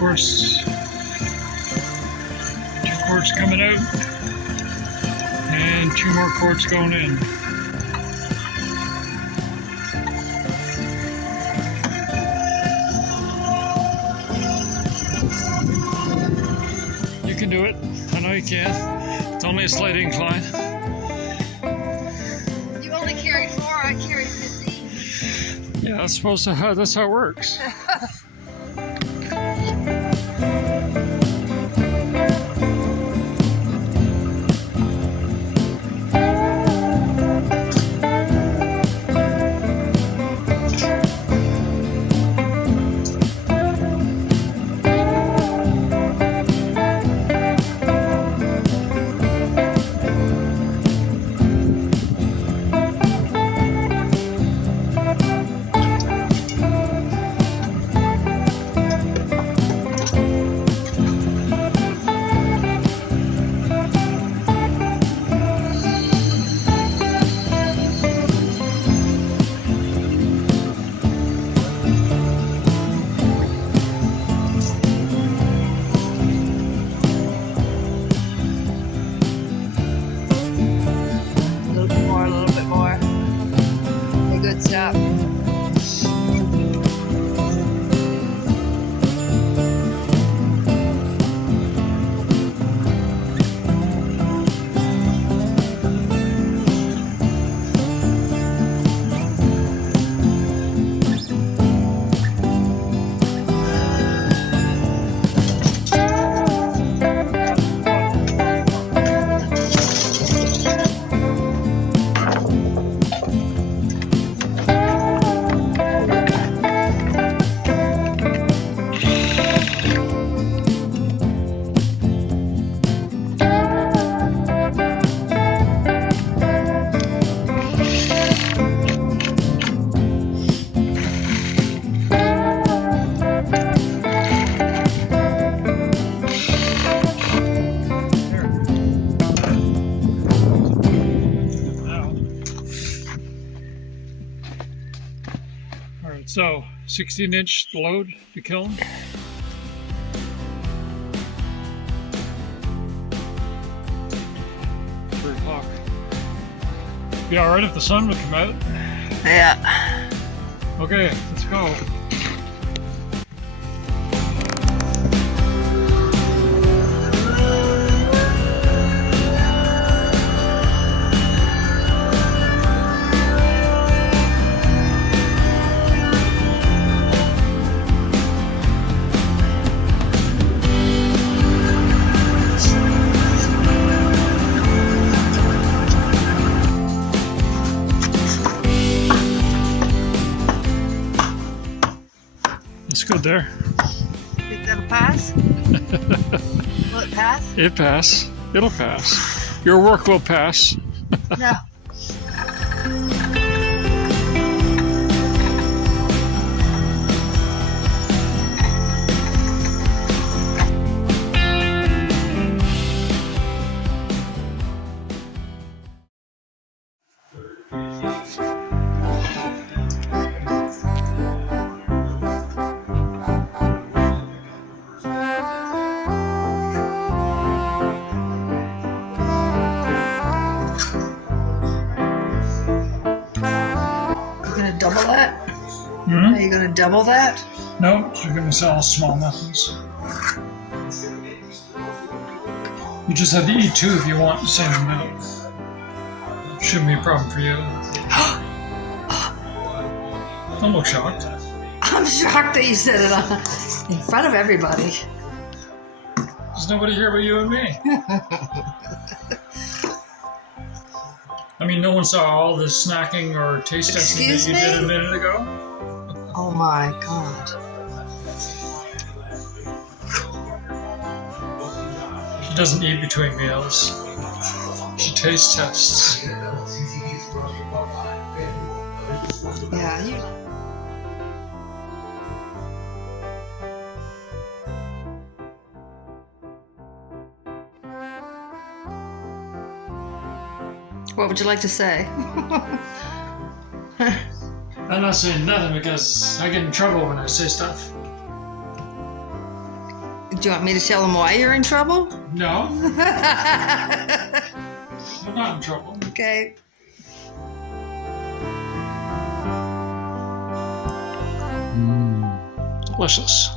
quarts, 2 quarts coming out, and 2 more quarts going in. You can do it. I know you can. It's only a slight incline. You only carry 4, I carry 15. Yeah, that's how it works. Stop. So, 16-inch load to kiln. Three o'clock. Be alright if the sun would come out. Yeah. Okay, let's go. It's good there. Think that'll pass? Will it pass? It pass. It'll pass. Your work will pass. No. Double that? Hmm? Are you going to double that? No, you're going to sell small muffins. You just have to eat 2 if you want the same amount. Shouldn't be a problem for you. Don't look shocked. I'm shocked that you said it in front of everybody. There's nobody here but you and me. I mean, no one saw all the snacking or taste testing that you did a minute ago. Oh my God. She doesn't eat between meals. She taste tests. Yeah, you. What would you like to say? I'm not saying nothing because I get in trouble when I say stuff. Do you want me to tell them why you're in trouble? No, I'm not in trouble. Okay. Delicious.